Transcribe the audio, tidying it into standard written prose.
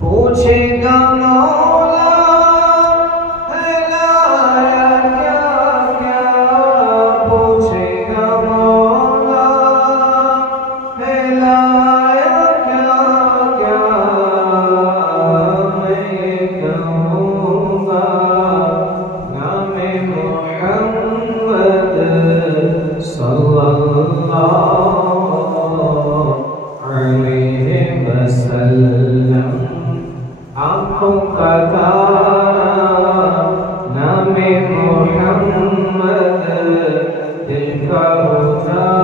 पूछेगा मौला है लाया क्या क्या, पूछेगा मौला है लाया क्या क्या, मैं कहूँगा नामे मोहम्मद सल्लल्लाहु अलैहि वसल्लम। आँखों का तारा नामे मोहम्मद, दिल का उजाला